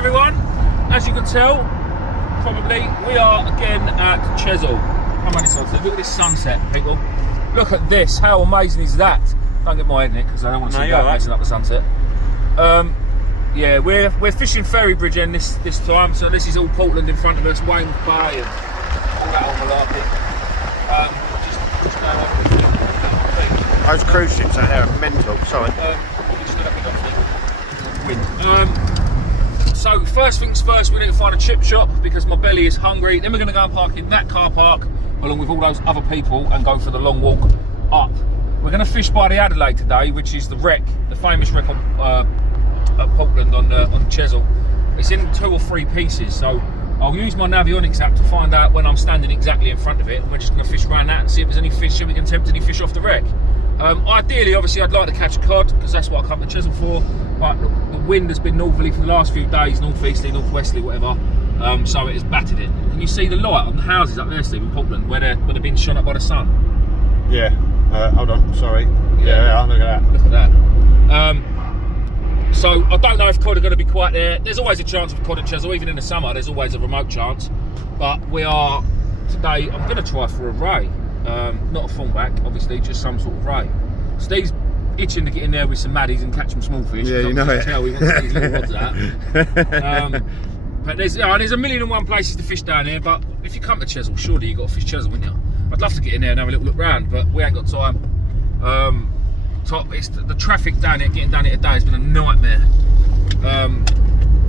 everyone, as you can tell, probably, we are again at Chesil. Come on, look at this sunset, people. Look at this, how amazing is that? Don't get my head in it, because I don't want to see that messing up the sunset. Yeah, we're fishing Ferrybridge end this time, so this is all Portland in front of us, Wayne Bay and all that on malarkey. Those cruise ships out there are mental, sorry. So first things first, we need to find a chip shop because my belly is hungry. Then we're going to go and park in that car park along with all those other people and go for the long walk up. We're going to fish by the Adelaide today, which is the wreck, the famous wreck at Portland on Chesil. It's in 2 or 3 pieces, so I'll use my Navionics app to find out when I'm standing exactly in front of it, and we're just going to fish around that and see if there's any fish, so we can tempt any fish off the wreck. Ideally, obviously, I'd like to catch a cod because that's what I come to Chesil for. But the wind has been northerly for the last few days, northeasterly, northwesterly, whatever. So it has battered it. Can you see the light on the houses up there, Steve, in Portland, where they're being shone up by the sun? Yeah. Hold on. Sorry. Yeah. Look at that. Look at that. So I don't know if cod are going to be quite there. There's always a chance of cod at Chesil, even in the summer. There's always a remote chance. But we are today. I'm going to try for a ray. Not a thornback, obviously, just some sort of ray. Steve's itching to get in there with some maddies and catch some small fish. Yeah, you know it. Tell he wants to get his little rods out. But there's 1,000,001 places to fish down here. But if you come to Chesil, surely you got to fish Chesil, wouldn't you? I'd love to get in there and have a little look round, but we ain't got time. It's the traffic down here, getting down here today has been a nightmare.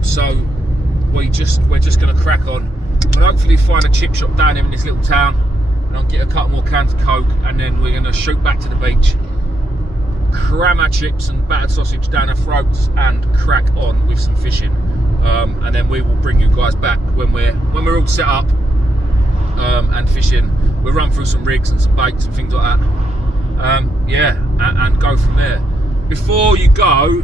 So we're just going to crack on. We'll hopefully find a chip shop down here in this little town. And I'll get a couple more cans of Coke, and then we're going to shoot back to the beach, cram our chips and battered sausage down our throats, and crack on with some fishing. And then we will bring you guys back when we're all set up and fishing. We'll run through some rigs and some baits and things like that. And go from there. Before you go,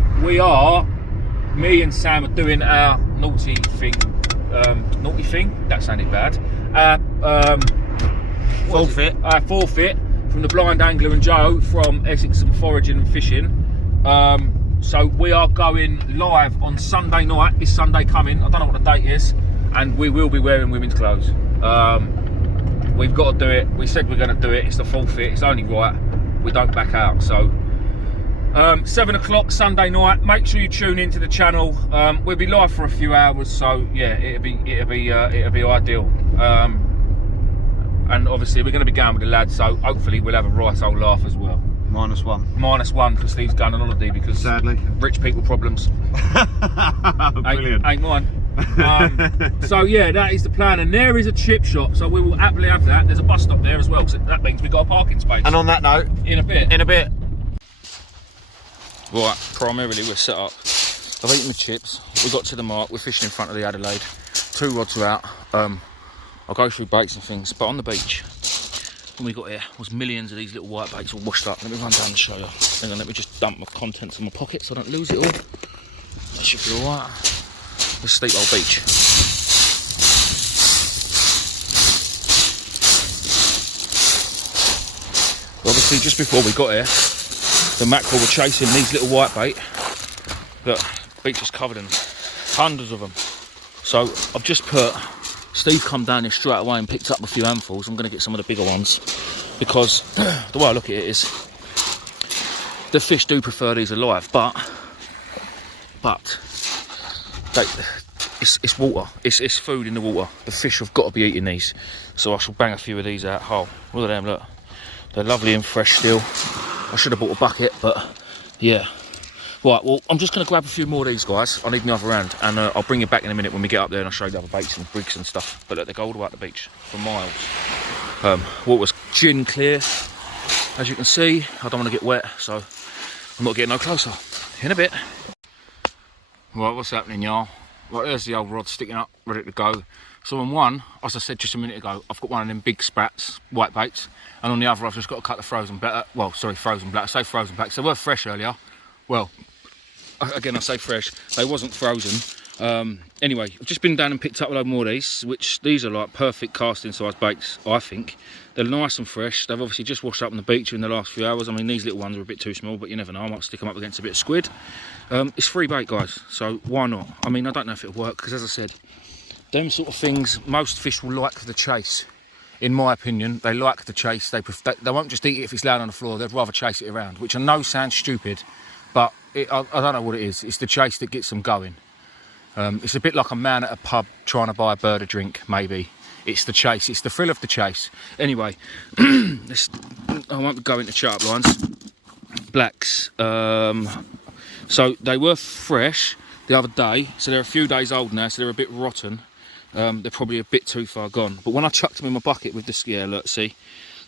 me and Sam are doing our naughty thing. That sounded bad. Forfeit from the Blind Angler and Joe from Essex and Foraging and Fishing. So we are going live on Sunday night, this Sunday coming. I don't know what the date is, and we will be wearing women's clothes. We've got to do it. We said we're going to do it. It's the forfeit. It's only right. We don't back out. So 7 o'clock Sunday night. Make sure you tune into the channel. We'll be live for a few hours. So yeah, it'll be ideal. And obviously we're going to be going with the lads, so hopefully we'll have a right old laugh as well. -1 because Steve's going on holiday because sadly rich people problems. Brilliant. Ain't mine. So yeah, that is the plan, and there is a chip shop, so we will happily have that. There's a bus stop there as well, so that means we've got a parking space. And on that note, in a bit. Right, primarily we're set up. I've eaten the chips, we got to the mark, we're fishing in front of the Adelaide. 2 rods are out. I'll go through baits and things, but on the beach, when we got here, was millions of these little white baits all washed up. Let me run down and show you. Hang on, let me just dump my contents in my pocket so I don't lose it all. That should be alright. This steep old beach. Obviously, just before we got here, the mackerel were chasing these little white bait. Look, the beach is covered in them. Hundreds of them. So I've just put, Steve come down here straight away and picked up a few handfuls. I'm going to get some of the bigger ones because the way I look at it is the fish do prefer these alive, but it's water, it's food in the water. The fish have got to be eating these, so I shall bang a few of these out whole. Look at them, look, they're lovely and fresh still. I should have bought a bucket, but yeah. Right, well, I'm just going to grab a few more of these guys. I need my other hand, and I'll bring you back in a minute when we get up there and I'll show you the other baits and brigs and stuff. But look, they go all the way up the beach for miles. Water's gin clear, as you can see. I don't want to get wet, so I'm not getting no closer. In a bit. Right, what's happening, y'all? Right, there's the old rod sticking up, ready to go. So on one, as I said just a minute ago, I've got one of them big sprats, white baits, and on the other I've just got a couple of frozen black. I say frozen blacks. They were fresh earlier. Well, again, I say fresh. They wasn't frozen, Anyway, I've just been down and picked up a load more of these, which these are like perfect casting size baits, I think. They're nice and fresh. They've obviously just washed up on the beach in the last few hours. I mean, these little ones are a bit too small, but you never know. I might stick them up against a bit of squid. It's free bait, guys, so why not? I mean, I don't know if it'll work, because as I said, them sort of things, most fish will like the chase. In my opinion, they like the chase. They won't just eat it if it's laying on the floor. They'd rather chase it around, which I know sounds stupid, but I don't know what it is. It's the chase that gets them going. It's a bit like a man at a pub trying to buy a bird a drink, maybe. It's the chase. It's the thrill of the chase. Anyway, I won't go into sharp lines. Blacks. So they were fresh the other day. So they're a few days old now, so they're a bit rotten. They're probably a bit too far gone. But when I chucked them in my bucket with this, yeah, look, see,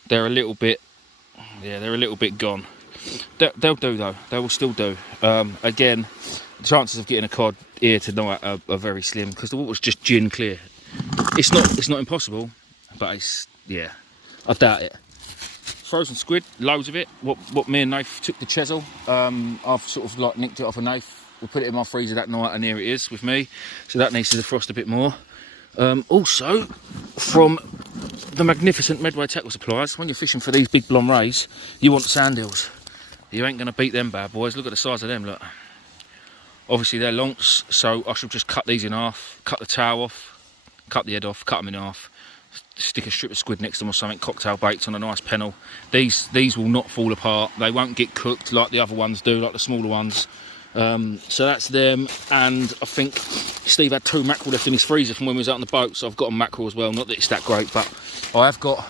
they're a little bit gone. They'll do though. They will still do. Again, the chances of getting a cod here tonight are very slim, because the water's just gin clear. It's not impossible, but it's, yeah, I doubt it. Frozen squid, loads of it. What me and Nath took to Chesil. I've sort of like nicked it off a Nath. We put it in my freezer that night, and here it is with me. So that needs to defrost a bit more. Also, from the magnificent Medway Tackle Supplies, when you're fishing for these big blonde rays, you want sand eels. You ain't going to beat them bad boys. Look at the size of them, look. Obviously they're lonks, so I shall just cut these in half, cut the tail off, cut the head off, cut them in half, stick a strip of squid next to them or something, cocktail baits on a nice pennel. These will not fall apart. They won't get cooked like the other ones do, like the smaller ones. So that's them, and I think Steve had 2 mackerel left in his freezer from when we was out on the boat, so I've got a mackerel as well. Not that it's that great, but I have got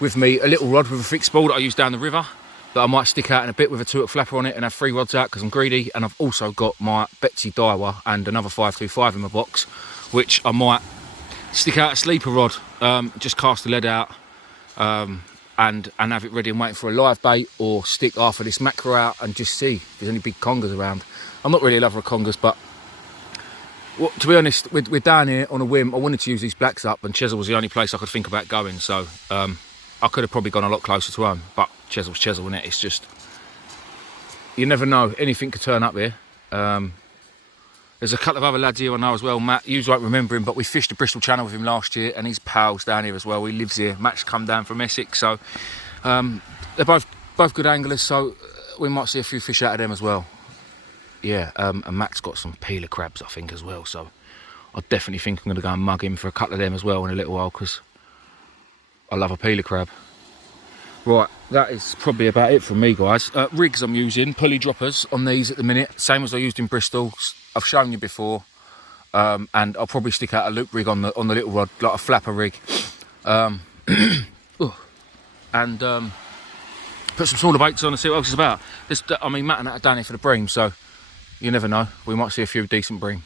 with me a little rod with a fixed spool that I use down the river that I might stick out in a bit with a 2-hook flapper on it and have 3 rods out because I'm greedy. And I've also got my Betsy Daiwa and another 525 in my box, which I might stick out a sleeper rod, just cast the lead out, and have it ready and waiting for a live bait, or stick half of this mackerel out and just see if there's any big congers around. I'm not really a lover of congers, but to be honest, we're down here on a whim. I wanted to use these blacks up, and Chesil was the only place I could think about going, so I could have probably gone a lot closer to home, but Chesil's Chesil, isn't it? It's just, you never know, anything could turn up here. There's a couple of other lads here I know as well. Matt, you won't remember him, but we fished the Bristol Channel with him last year, and his pal's down here as well. He lives here. Matt's come down from Essex, so they're both good anglers, so we might see a few fish out of them as well. Yeah, and Matt's got some peeler crabs, I think, as well, so I definitely think I'm going to go and mug him for a couple of them as well in a little while, because I love a peeler crab. Right, that is probably about it from me, guys. Rigs I'm using, pulley droppers on these at the minute, same as I used in Bristol. I've shown you before, and I'll probably stick out a loop rig on the little rod, like a flapper rig, and put some smaller baits on and see what else it's about. I mean, Matt and that are down here for the bream, so you never know. We might see a few decent bream.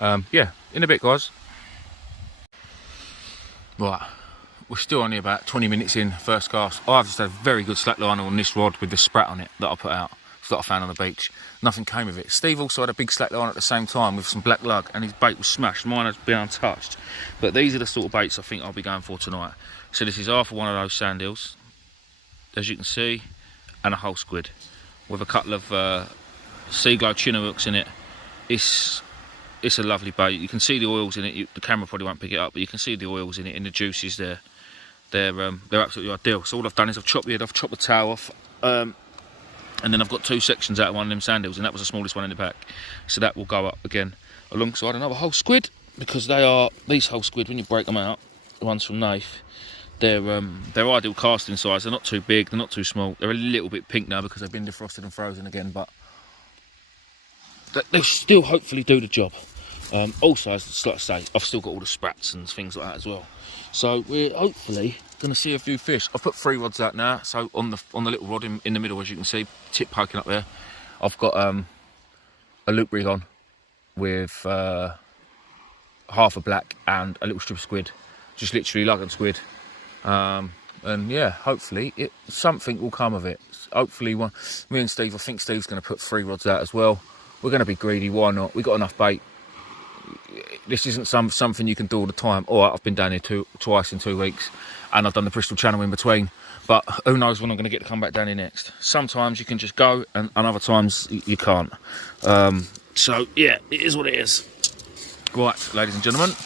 Yeah, in a bit, guys. Right. We're still only about 20 minutes in, first cast. I've just had a very good slack liner on this rod with the sprat on it that I put out, that I found on the beach. Nothing came of it. Steve also had a big slack liner at the same time with some black lug, and his bait was smashed. Mine has been untouched. But these are the sort of baits I think I'll be going for tonight. So this is half of one of those sand eels, as you can see, and a whole squid with a couple of sea glow chinner hooks in it. It's a lovely bait. You can see the oils in it. The camera probably won't pick it up, but you can see the oils in it and the juices there. They're absolutely ideal. So all I've done is I've chopped the head off, chopped the tail off, and then I've got 2 sections out of one of them sand eels, and that was the smallest one in the pack. So that will go up again alongside another whole squid, because these whole squid, when you break them out, the ones from Nath, they're ideal casting size. They're not too big, they're not too small. They're a little bit pink now because they've been defrosted and frozen again, but they'll still hopefully do the job. Also, as like I say, I've still got all the sprats and things like that as well. So we're hopefully going to see a few fish. I've put 3 rods out now. So on the little rod in the middle, as you can see, tip poking up there, I've got a loop rig on with half a black and a little strip of squid, just literally lugging squid. And yeah, hopefully something will come of it. Hopefully, me and Steve, I think Steve's going to put 3 rods out as well. We're going to be greedy. Why not? We've got enough bait. This isn't something you can do all the time. All right, I've been down here twice in 2 weeks, and I've done the Bristol Channel in between. But who knows when I'm going to get to come back down here next. Sometimes you can just go, and other times you can't. So yeah, it is what it is. Right, ladies and gentlemen.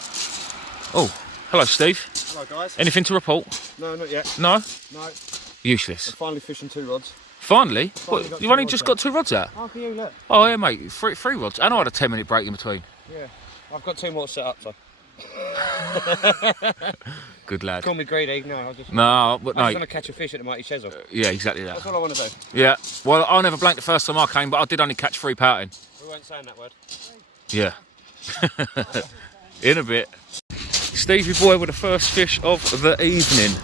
Oh, hello, Steve. Hello, guys. Anything to report? No, not yet. No? No. Useless. I'm finally fishing 2 rods. Finally? Finally What, got you've 2 only rods just out. got 2 rods out? How can you look? Oh, yeah, mate. Three rods. And I had a 10-minute break in between. Yeah. I've got 2 more set up, so. Good lad. Call me greedy. No, I'll just. No, but I no. just want to catch a fish at the mighty Chesil. Yeah, exactly that. That's all I want to do. Yeah. Well, I never blanked the first time I came, but I did only catch 3 pouting. We weren't saying that word. Yeah. In a bit. Stevie boy with the first fish of the evening.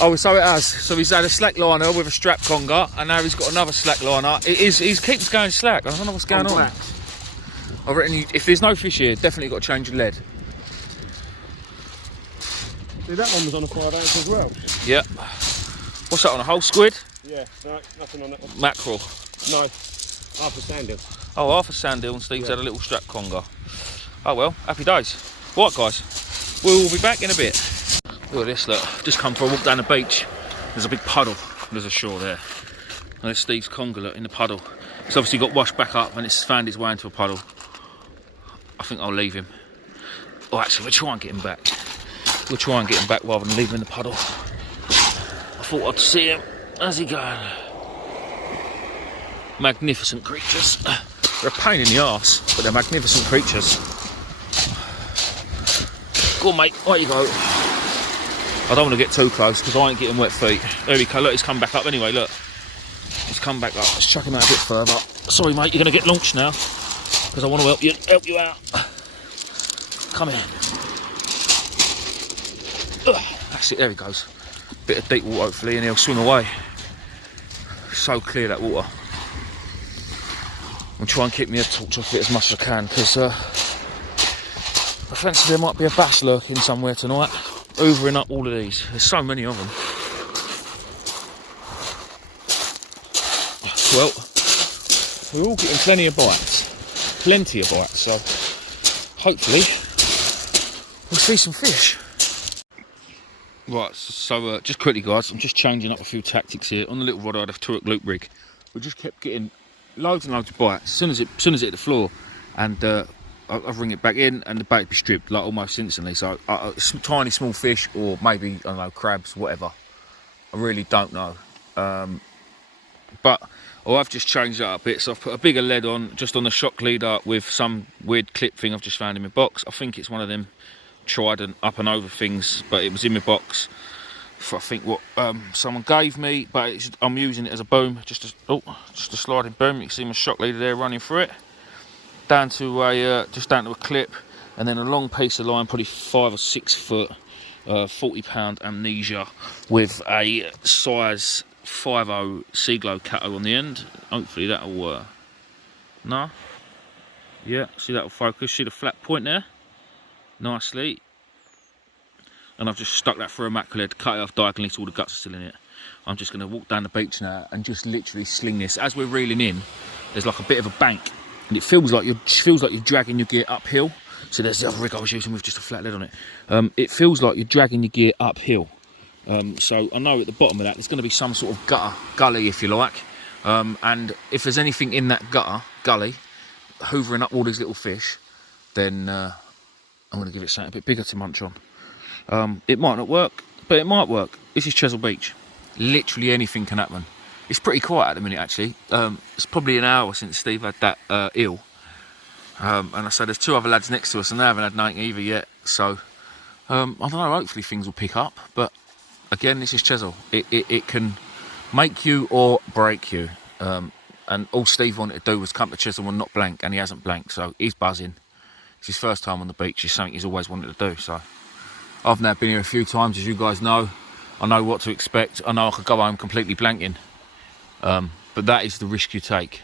Oh, so it has. So he's had a slack liner with a strap conger, and now he's got another slack liner. He keeps going slack. I don't know what's going on. Black. I reckon if there's no fish here, definitely got to change your lead. See, that one was on a 5 ounce as well. Yep. What's that on, a whole squid? Yeah, no, nothing on that one. Mackerel. No, half a sand hill. Oh, half a sand hill, and Steve's had a little strap conger. Oh well, happy days. Right, guys, we'll be back in a bit. Look at this, look. Just come for a walk down the beach. There's a big puddle. There's a shore there. And there's Steve's conger, look, in the puddle. It's obviously got washed back up and it's found its way into a puddle. I think I'll leave him. Oh, actually, we'll try and get him back. We'll try and get him back rather than leave him in the puddle. I thought I'd see him. How's he going? Magnificent creatures. They're a pain in the arse, but they're magnificent creatures. Go on, mate. There you go. I don't want to get too close because I ain't getting wet feet. There we go. Look, he's come back up anyway. Look. He's come back up. Let's chuck him out a bit further. Sorry, mate. You're going to get launched now because I want to help you out. Come in. That's it. There he goes. Bit of deep water, hopefully, and he'll swim away. So clear, that water. I'll try and keep me a torch off it as much as I can because I fancy there might be a bass lurking somewhere tonight, hoovering up all of these. There's so many of them. Well, we're all getting plenty of bites, so hopefully we'll see some fish. Right, so just quickly, guys, I'm just changing up a few tactics here. On the little rod I had a Turek loop rig. We just kept getting loads and loads of bites as soon as it hit the floor, and I bring it back in and the bait would be stripped like almost instantly. So tiny small fish, or maybe, I don't know, crabs, whatever. I really don't know. But I've just changed that up a bit. So I've put a bigger lead on, just on the shock leader with some weird clip thing I've just found in my box. I think it's one of them Trident up and over things, but it was in my box for, I think, what someone gave me, but I'm using it as a boom, just a sliding boom. You can see my shock leader there running through it, down to a clip, and then a long piece of line, probably 5 or 6 foot, 40-pound amnesia with a size 5.0 Seaglow Catto on the end. Hopefully that'll no, yeah, see, that'll focus. See the flat point there nicely, and I've just stuck that through a mackerel head, cut it off diagonally so all the guts are still in it. I'm just going to walk down the beach now and just literally sling this. As we're reeling in, there's like a bit of a bank, and it feels like you're dragging your gear uphill. So there's the other rig I was using with just a flat lid on it. It feels like you're dragging your gear uphill. So I know at the bottom of that there's going to be some sort of gully, if you like, and if there's anything in that gully hoovering up all these little fish, then I'm going to give it something a bit bigger to munch on. It might not work, but it might work. This is Chesil Beach. Literally anything can happen. It's pretty quiet at the minute, actually. It's probably an hour since Steve had that eel. And I said there's 2 other lads next to us and they haven't had nothing either yet. So, I don't know, hopefully things will pick up. But again, this is Chesil. It can make you or break you. And all Steve wanted to do was come to Chesil and not blank, and he hasn't blanked, so he's buzzing. It's his first time on the beach. It's something he's always wanted to do. So I've now been here a few times, as you guys know. I know what to expect. I know I could go home completely blanking. But that is the risk you take.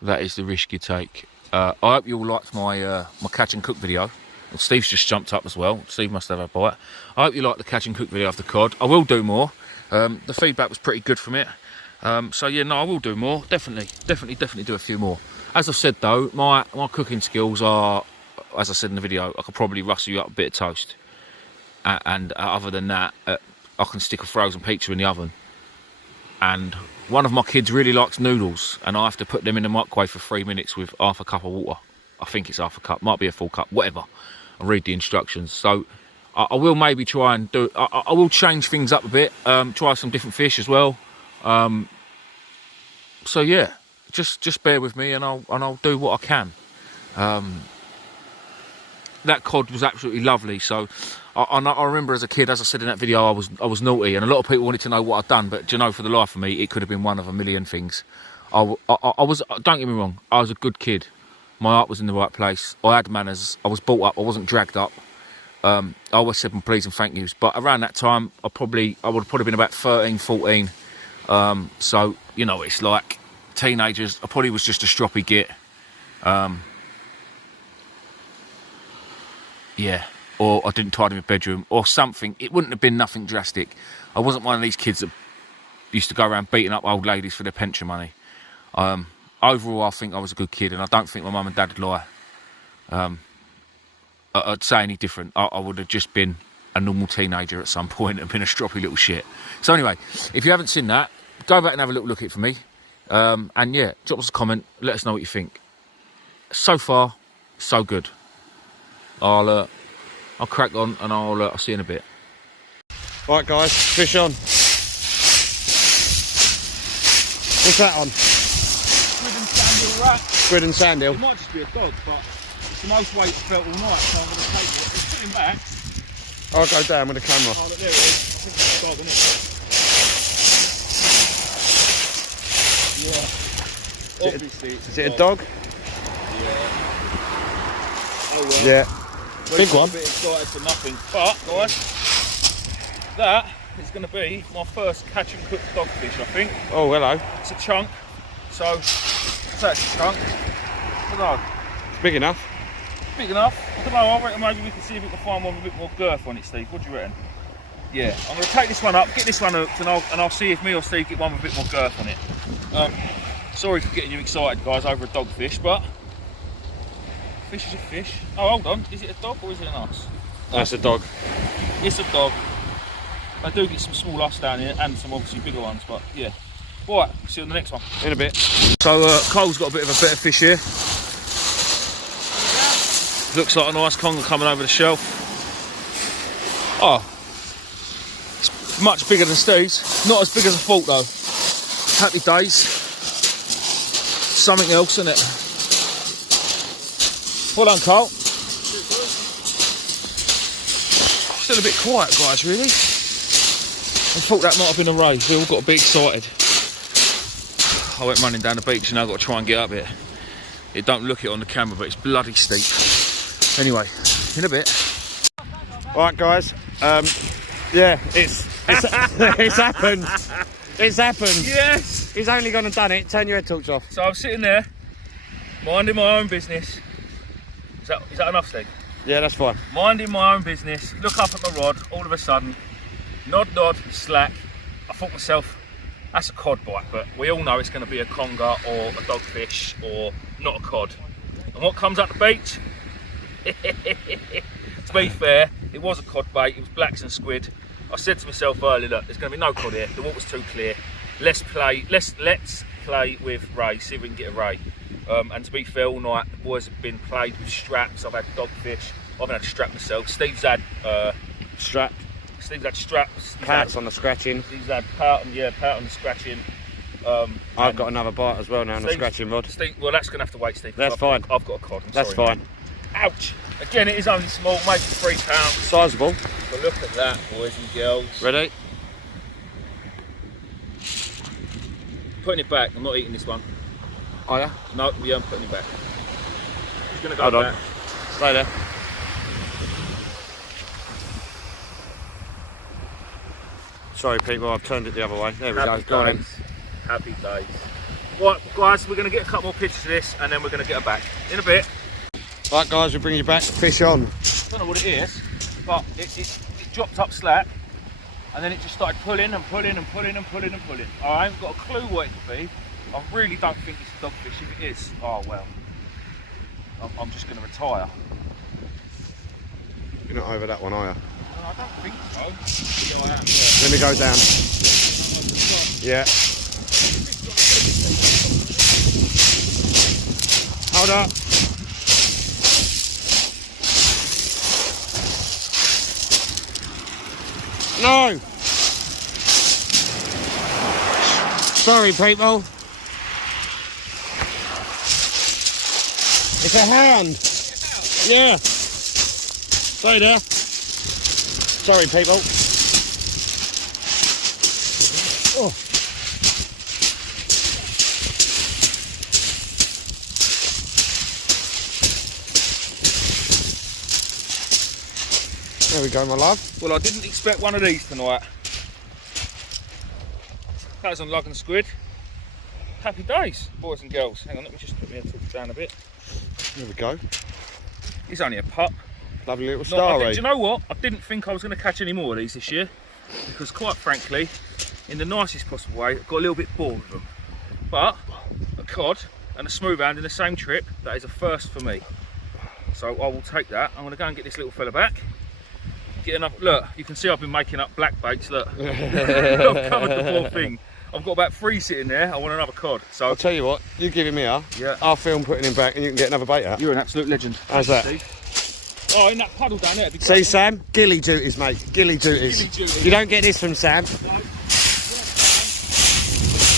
That is the risk you take. I hope you all liked my my catch and cook video. Well, Steve's just jumped up as well. Steve must have a bite. I hope you liked the catch and cook video of the cod. I will do more. The feedback was pretty good from it. So yeah, no, I will do more. Definitely do a few more. As I've said though, my cooking skills are, as I said in the video, I could probably rustle you up a bit of toast. And other than that, I can stick a frozen pizza in the oven and one of my kids really likes noodles, and I have to put them in the microwave for 3 minutes with half a cup of water. I think it's half a cup, might be a full cup, whatever. I read the instructions. So I will maybe try and do. I will change things up a bit. Try some different fish as well. So yeah, just bear with me, and I'll do what I can. That cod was absolutely lovely. So I remember as a kid, as I said in that video, I was naughty, and a lot of people wanted to know what I'd done. But do you know, for the life of me, it could have been one of a million things. I was. Don't get me wrong. I was a good kid. My heart was in the right place. I had manners. I was brought up. I wasn't dragged up. I always said my please and thank yous. But around that time, I would have probably been about 13, 14. So you know, it's like teenagers. I probably was just a stroppy git. Yeah, or I didn't tidy my bedroom or something. It wouldn't have been nothing drastic. I wasn't one of these kids that used to go around beating up old ladies for their pension money. Overall, I think I was a good kid, and I don't think my mum and dad would lie. I'd say any different. I would have just been a normal teenager at some point and been a stroppy little shit. So anyway, if you haven't seen that, go back and have a little look at it for me. And yeah, drop us a comment. Let us know what you think. So far, so good. I'll crack on, and I'll see you in a bit. Right, guys, fish on. What's that on? Squid and sandhill rat. Squid and sandhill. It might just be a dog, but it's the most weight felt all night, so I'm going to take it. It's putting back. I'll go down with the camera. Oh, look, there it is. I think it's a dog, isn't it? Yeah. Obviously, it's Is it a dog? Yeah. Oh, well. Yeah. Big one. A bit excited for nothing, but guys, that is going to be my first catch and cook dogfish, I think. Oh, hello. It's a chunk, so that's a chunk. I don't know. It's big enough. Big enough. I don't know. I reckon maybe we can see if we can find one with a bit more girth on it, Steve. What do you reckon? Yeah, I'm going to take this one up, get this one hooked, and I'll see if me or Steve get one with a bit more girth on it. Sorry for getting you excited, guys, over a dogfish, but. Fish is a fish. Oh, hold on. Is it a dog or is it an ass? That's a dog. It's a dog. I do get some small ass down here and some obviously bigger ones, but yeah. Alright, see you on the next one. In a bit. So Cole's got a bit of a better fish here. Looks like a nice conger coming over the shelf. Oh, it's much bigger than Steve's. Not as big as I thought though. Happy days. Something else, isn't it? Well done, Cole. Still a bit quiet, guys, really. I thought that might have been a race. We all got a bit excited. I went running down the beach and now I've got to try and get up here. It don't look it on the camera, but it's bloody steep. Anyway, in a bit. Right, guys. Yeah, it's it's happened. It's happened. Yes! He's only gone and done it. Turn your head torch off. So I'm sitting there, minding my own business. Is that enough, Steve? Yeah, that's fine. Minding my own business, look up at my rod, all of a sudden, nod, slack. I thought myself, that's a cod bite, but we all know it's going to be a conger or a dogfish or not a cod. And what comes up the beach? To be fair, it was a cod bait, it was blacks and squid. I said to myself earlier, look, there's going to be no cod here, the water's too clear. Let's play with ray, see if we can get a ray. And to be fair, all night the boys have been played with straps. I've had dogfish. I haven't had a strap myself. Steve's had Strap. Steve's had straps. Pouts on the scratching. He's had pout on the scratching. I've got another bite as well now on the scratching rod. Steve, well, that's going to have to wait, Steve. That's fine. I've got a cod. That's sorry, fine. mate. Ouch! Again, it is only small, maybe £3. Sizable. But look at that, boys and girls. Ready? Putting it back. I'm not eating this one. Oh yeah? No, yeah, I'm putting it back. It's going to go Hold on. back. Stay there. Sorry people, I've turned it the other way. There we go. Go on. Happy days. Right, guys, we're going to get a couple more pictures of this and then we're going to get her back. In a bit. Right guys, we'll bring you back. Fish on. I don't know what it is, but it dropped up slack and then it just started pulling and pulling and pulling and pulling and pulling. I haven't got a clue what it could be. I really don't think it's a dogfish. If it is, oh well. I'm just going to retire. You're not over that one, are you? No, I don't think so. Yeah, I am. Let me go down. Yeah. Hold up. No. Sorry, people. It's a hound. Yeah. Stay there. Sorry, people. Oh. There we go, my love. Well, I didn't expect one of these tonight. That was on lug and squid. Happy days, boys and girls. Hang on, let me just put my head down a bit. There we go. He's only a pup. Lovely little No, starry. do you know what? I didn't think I was going to catch any more of these this year, because quite frankly, in the nicest possible way, I got a little bit bored with them. But a cod and a smooth hound in the same trip, that is a first for me. So I will take that. I'm going to go and get this little fella back. Get enough. Look, you can see I've been making up black baits. Look, I've covered the whole thing. I've got about 3 sitting there. I want another cod. So I'll tell you what, you give him here, yeah. I'll film putting him back and you can get another bait out. You're an absolute legend. How's that? Steve. Oh, in that puddle down there. See, Sam? Gilly duties, mate. Gilly duties. Gilly duties. You don't get this from Sam.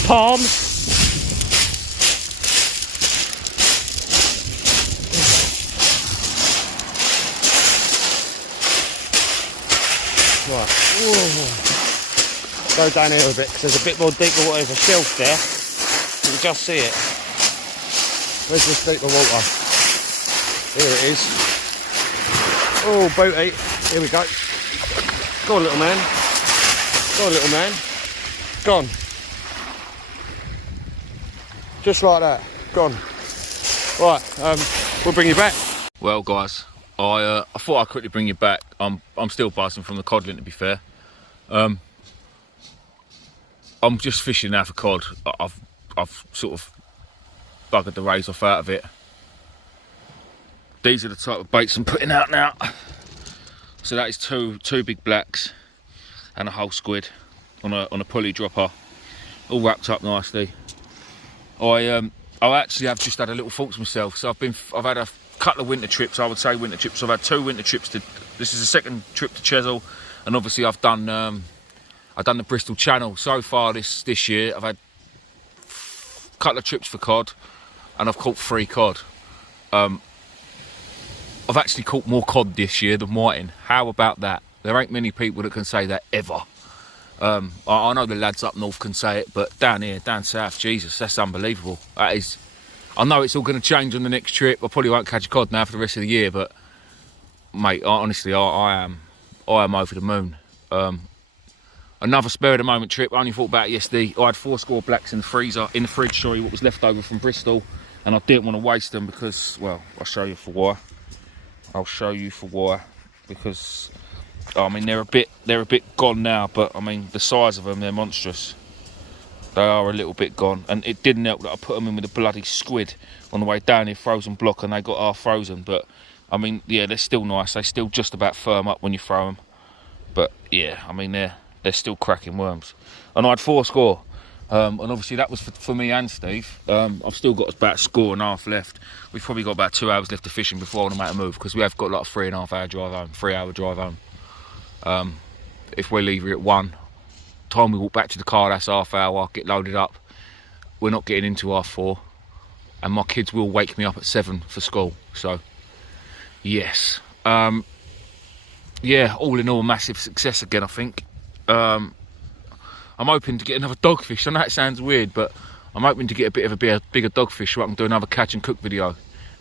Palms. Right. Whoa. Go down here a bit because there's a bit more deeper water. There's a shelf there. You can just see it. Where's this deeper water? Here it is. Oh, booty. Here we go. Go on, little man. Go on, little man. Go on. Just like that. Go on. Right, we'll bring you back. Well, guys, I thought I'd quickly bring you back. I'm still buzzing from the codling, to be fair. I'm just fishing now for cod. I've sort of buggered the rays off out of it. These are the type of baits I'm putting out now. So that is two big blacks and a whole squid on a pulley dropper, all wrapped up nicely. I actually have just had a little thoughts myself. So I've had a couple of winter trips. I would say winter trips. I've had 2 winter trips to. This is the second trip to Chesil, and obviously I've done the Bristol Channel so far this year. I've had a couple of trips for cod, and I've caught 3 cod. I've actually caught more cod this year than whiting. How about that? There ain't many people that can say that ever. I know the lads up north can say it, but down here, down south, Jesus, that's unbelievable. That is. I know it's all going to change on the next trip. I probably won't catch a cod now for the rest of the year, but mate, honestly, I am over the moon. Another spur of the moment trip. I only thought about it yesterday. I had 4 score blacks in the fridge, sorry, what was left over from Bristol, and I didn't want to waste them because, well, I'll show you for why. Because I mean they're a bit gone now, but I mean the size of them, they're monstrous. They are a little bit gone, and it didn't help that I put them in with a bloody squid on the way down here, frozen block, and they got half frozen. But I mean, yeah, they're still nice. They still just about firm up when you throw them. But yeah, I mean they're still cracking worms. And I had 4 score, and obviously that was for me and Steve. I've still got about 1.5 scores left. We've probably got about 2 hours left of fishing before I want to make a move, because we have got like a 3.5-hour drive home, 3-hour drive home. If we leave here at 1, time we walk back to the car, that's half hour, get loaded up. We're not getting into 4:30, and my kids will wake me up at 7 for school. So yes, yeah, all in all, massive success again, I think. I'm hoping to get another dogfish. I know it sounds weird, but I'm hoping to get a bit of a bigger dogfish so I can do another catch and cook video.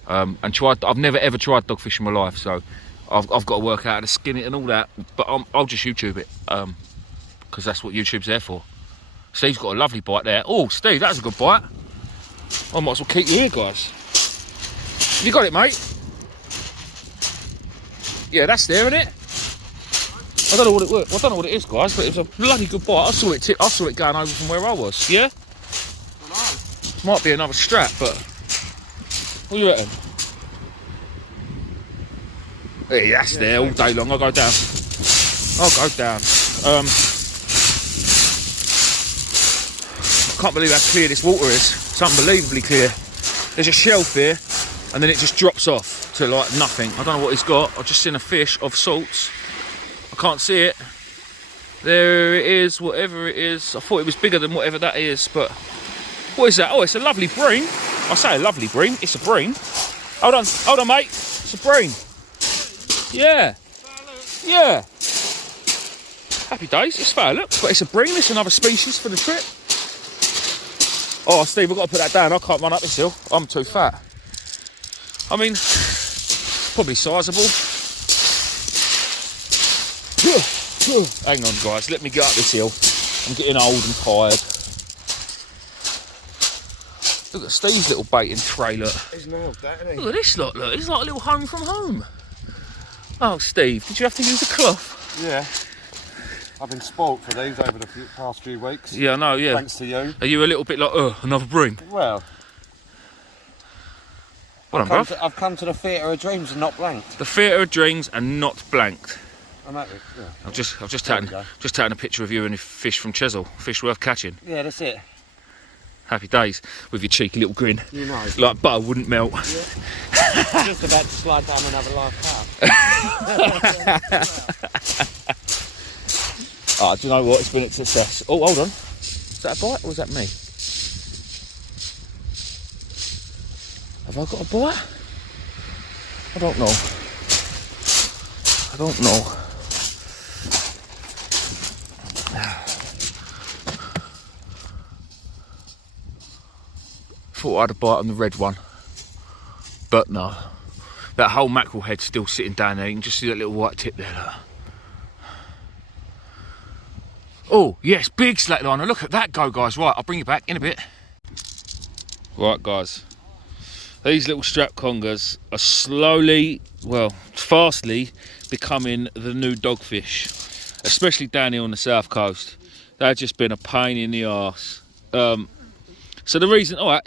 And I've never ever tried dogfish in my life, so I've got to work out how to skin it and all that. But I'll just YouTube it, because that's what YouTube's there for. Steve's got a lovely bite there. Oh, Steve, that's a good bite. I might as well keep you here, guys. Have you got it, mate? Yeah, that's there, isn't it? I don't know what it was. I don't know what it is, guys, but it was a bloody good bite. I saw it going over from where I was. Yeah. Might be another strap, but what do you reckon? Hey, that's there all day long. I'll go down. I can't believe how clear this water is. It's unbelievably clear. There's a shelf here. and then it just drops off to like nothing. I don't know what he's got. I've just seen a fish of sorts. I can't see it. There it is, whatever it is. I thought it was bigger than whatever that is, but what is that? Oh, it's a lovely bream. I say a lovely bream, it's a bream. Hold on mate, it's a bream. Yeah, yeah. Happy days, it's fair look, but it's a bream, it's another species for the trip. Oh Steve, I've got to put that down, I can't run up this hill, I'm too fat. I mean, probably sizeable. Hang on guys, let me get up this hill. I'm getting old and tired. Look at Steve's little baiting tray, look. He's nailed that, isn't he? Look at this lot, look. It's like a little home from home. Oh, Steve, did you have to use a cloth? Yeah. I've been spoilt for these over the past few weeks. Yeah, I know, yeah. Thanks to you. Are you a little bit like, another bream? Well, I've come to the theatre of dreams and not blanked. The theatre of dreams and not blanked. I'm happy, yeah. I've just taken a picture of you and a fish from Chesil. Fish worth catching. Yeah, that's it. Happy days with your cheeky little grin. You know. Like butter wouldn't melt. Yeah. Just about to slide down another life path. Oh, do you know what? It's been a success. Oh, hold on. Is that a bite or is that me? Have I got a bite? I don't know. I don't know. Thought I had a bite on the red one, but no. That whole mackerel head's still sitting down there. You can just see that little white tip there. Look. Oh yes, big slatliner. Look at that go, guys. Right, I'll bring you back in a bit. Right, guys. These little strap congers are slowly, well, fastly becoming the new dogfish, especially down here on the south coast. They've just been a pain in the arse. So the reason, don't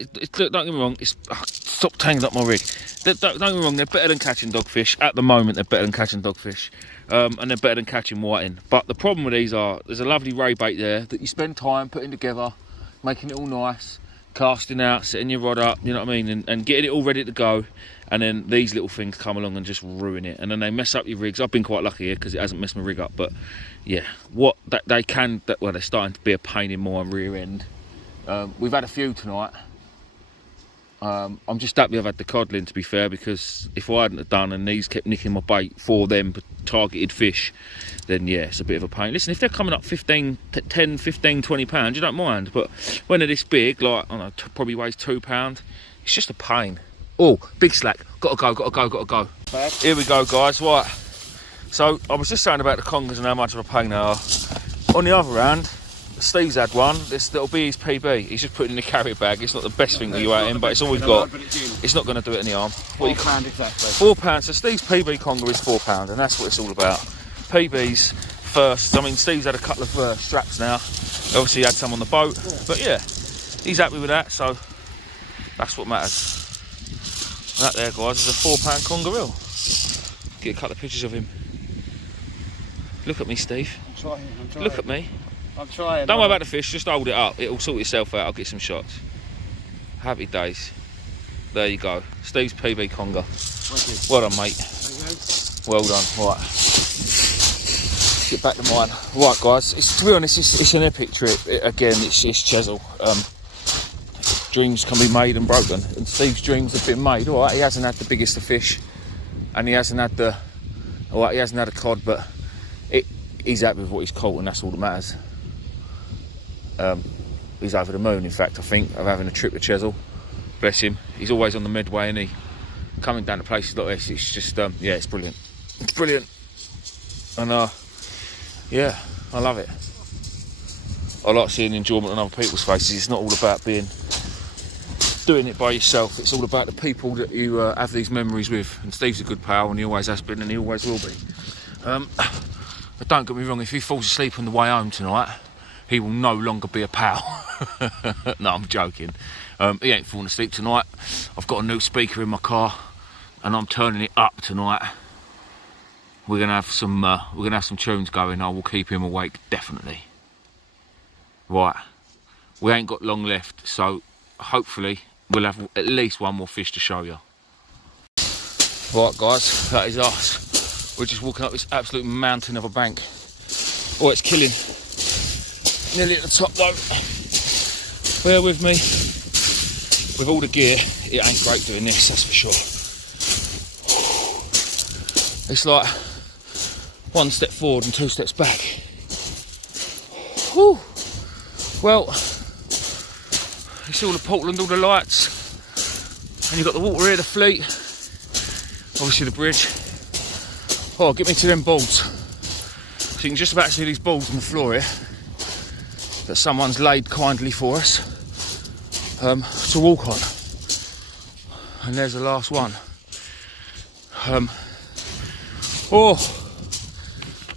get me wrong, stop tangling up my rig. Don't get me wrong, they're better than catching dogfish. At the moment, they're better than catching dogfish. And they're better than catching whiting. But the problem with these are, there's a lovely ray bait there that you spend time putting together, making it all nice, casting out, setting your rod up, you know what I mean, and getting it all ready to go. And then these little things come along and just ruin it. And then they mess up your rigs. I've been quite lucky here because it hasn't messed my rig up. But yeah, well, they're starting to be a pain in my rear end. We've had a few tonight. I'm just happy I've had the codling, to be fair, because if I hadn't have done and these kept nicking my bait for them targeted fish, then yeah, it's a bit of a pain. Listen, if they're coming up 10, 15, 20 pounds, you don't mind, but when they're this big, like, I don't know, probably weighs 2 pounds, it's just a pain. Oh, big slack, gotta go. Here we go, guys. Right, so I was just saying about the congers and how much of a pain they are. On the other hand, Steve's had one. That'll be his PB. He's just put it in the carrier bag. It's not the best thing that you out in, but it's all we've got. It's not going to do it in the arm. £4 exactly. £4. So Steve's PB conger is £4, and that's what it's all about. PBs first. I mean, Steve's had a couple of straps now. Obviously, he had some on the boat, but yeah, he's happy with that. So that's what matters. That there, guys, is a £4 conger reel. Get a couple of pictures of him. Look at me, Steve. I'm trying. Look at me. I'm trying. Don't worry about the fish, just hold it up. It'll sort itself out. I'll get some shots. Happy days. There you go. Steve's PB conger. Well done, mate. Well done. Right. Get back to mine. Right, guys. To be honest, it's an epic trip. It's Chesil. Dreams can be made and broken, and Steve's dreams have been made. All right, he hasn't had the biggest of fish, and he hasn't had he hasn't had a cod, but he's happy with what he's caught, and that's all that matters. He's over the moon, in fact, I think, of having a trip to Chesil. Bless him. He's always on the Medway, and coming down to places like this, it's just, yeah, it's brilliant. It's brilliant. And, yeah, I love it. I like seeing the enjoyment on other people's faces. It's not all about doing it by yourself. It's all about the people that you have these memories with. And Steve's a good pal, and he always has been, and he always will be. But don't get me wrong, if he falls asleep on the way home tonight, he will no longer be a pal. No, I'm joking. He ain't falling asleep tonight. I've got a new speaker in my car, and I'm turning it up tonight. We're gonna have some tunes going. I will keep him awake, definitely. Right, we ain't got long left, so hopefully we'll have at least one more fish to show you. Right guys, that is us. We're just walking up this absolute mountain of a bank. Oh, it's killing. Nearly at the top though. Bear with me. With all the gear, it ain't great doing this, that's for sure. It's like 1 step forward and 2 steps back. Whew. Well, it's all the Portland, all the lights. And you've got the water here, the fleet. Obviously the bridge. Oh, get me to them boards. So you can just about see these boards on the floor here that someone's laid kindly for us to walk on. And there's the last one. Oh,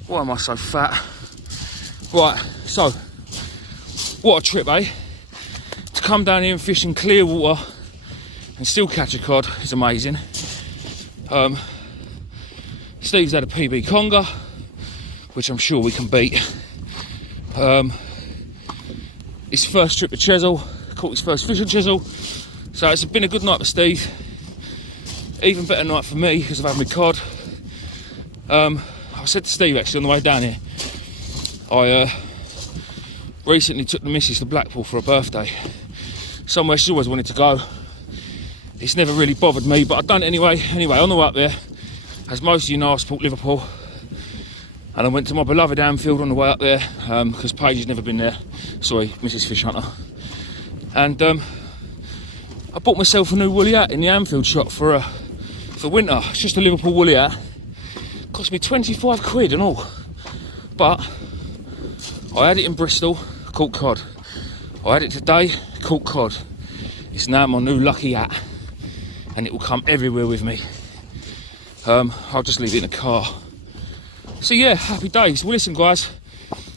why am I so fat? Right, so what a trip, eh? To come down here and fish in clear water and still catch a cod is amazing. Steve's had a PB conger, which I'm sure we can beat. His first trip to Chesil, caught his first fish at Chesil. So it's been a good night for Steve. Even better night for me because I've had my cod. I said to Steve actually on the way down here, I recently took the missus to Blackpool for her birthday. Somewhere she's always wanted to go. It's never really bothered me, but I've done it anyway. Anyway, on the way up there, as most of you know, I support Liverpool. And I went to my beloved Anfield on the way up there, because Paige has never been there. Sorry, Mrs. Fish Hunter. And I bought myself a new woolly hat in the Anfield shop for winter. It's just a Liverpool woolly hat. Cost me 25 quid and all. But I had it in Bristol, caught cod. I had it today, caught cod. It's now my new lucky hat. And it will come everywhere with me. I'll just leave it in the car. So yeah, happy days. Well listen guys,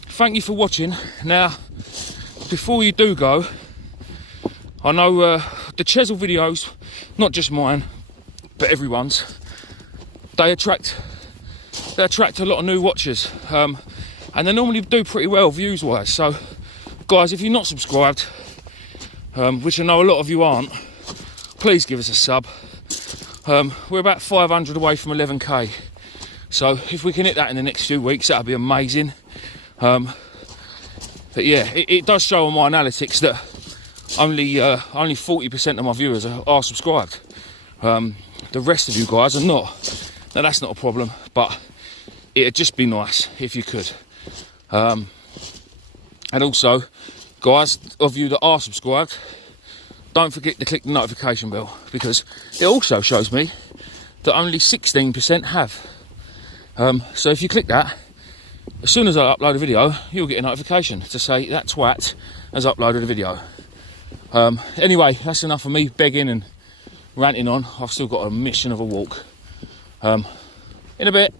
thank you for watching. Now, before you do go, I know the Chesil videos, not just mine, but everyone's, they attract a lot of new watchers. And they normally do pretty well views wise. So guys, if you're not subscribed, which I know a lot of you aren't, please give us a sub. We're about 500 away from 11k. So if we can hit that in the next few weeks, that'll be amazing. But yeah, it does show on my analytics that only 40% of my viewers are subscribed. The rest of you guys are not. Now that's not a problem, but it'd just be nice if you could. And also, guys, of you that are subscribed, don't forget to click the notification bell, because it also shows me that only 16% have. So if you click that, as soon as I upload a video, you'll get a notification to say that twat has uploaded a video. Anyway, that's enough of me begging and ranting on. I've still got a mission of a walk. In a bit.